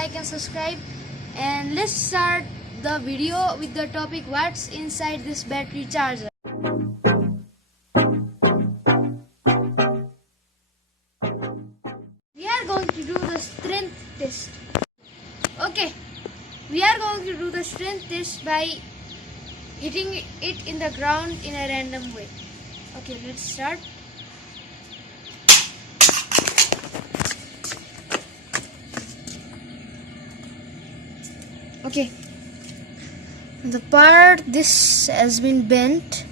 like and subscribe. And let's start the video with the topic what's inside this battery charger. We are going to do the strength test. Okay, we are going to do the strength test by hitting it in the ground in a random way. Okay, let's start. Okay, the part this has been bent.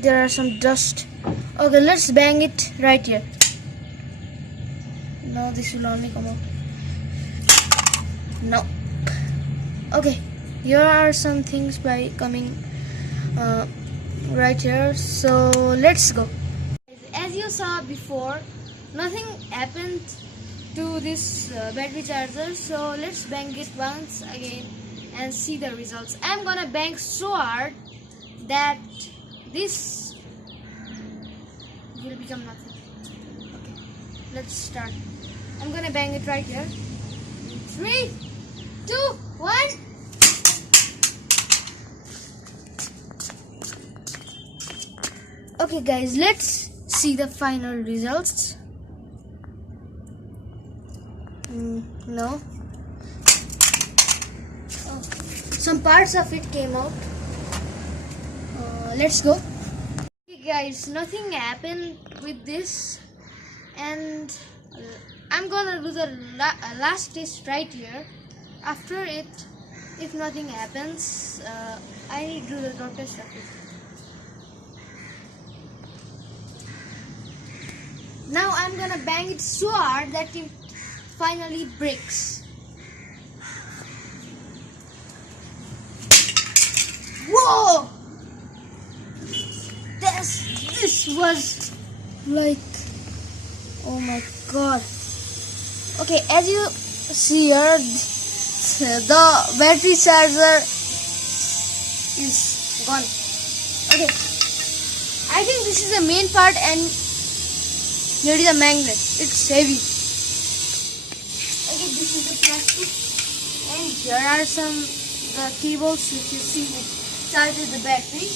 There are some dust. Okay, let's bang it right here. No, this will only come out. No. Okay, here are some things by coming right here. So let's go. As you saw before, nothing happened to this battery charger. So let's bang it once again and see the results. I'm gonna bang so hard that this will become nothing. Okay, let's start. I'm gonna bang it right here. 3, 2, 1. Okay guys, let's see the final results. No. Oh, some parts of it came out. Let's go. Okay guys, nothing happened with this, and I'm gonna do the last test right here. After it, if nothing happens, I need to do the top test of it. Now I'm gonna bang it so hard that it finally breaks. Whoa! This was like, oh my god. Okay, as you see here, the battery charger is gone. Okay, I think this is the main part, and here is a magnet. It's heavy. Okay, this is the plastic, and here are some cables which you see which charges the battery.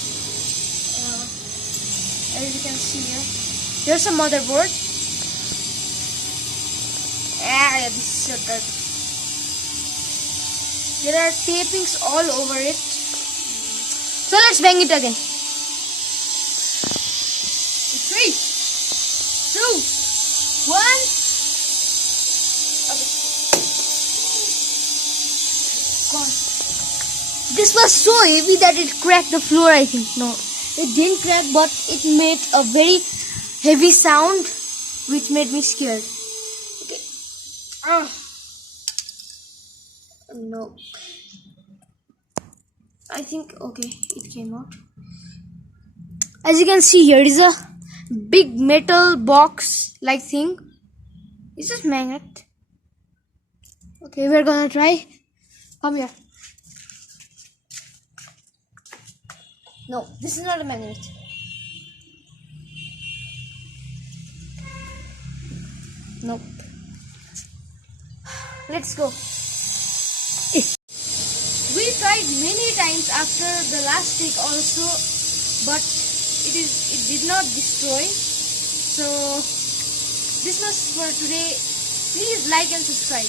As you can see here, there's a motherboard. This is a there are tapings all over it. So let's bang it again. 3, 2, 1. Okay. God. This was so heavy that it cracked the floor, I think. No, it didn't crack, but it made a very heavy sound which made me scared. Okay. No. I think, okay, it came out. As you can see, here is a big metal box like thing. It's just magnet. Okay, we're gonna try. Come here. No, this is not a magnet. Nope. Let's go. We tried many times after the last take also, but it did not destroy. So this was for today. Please like and subscribe.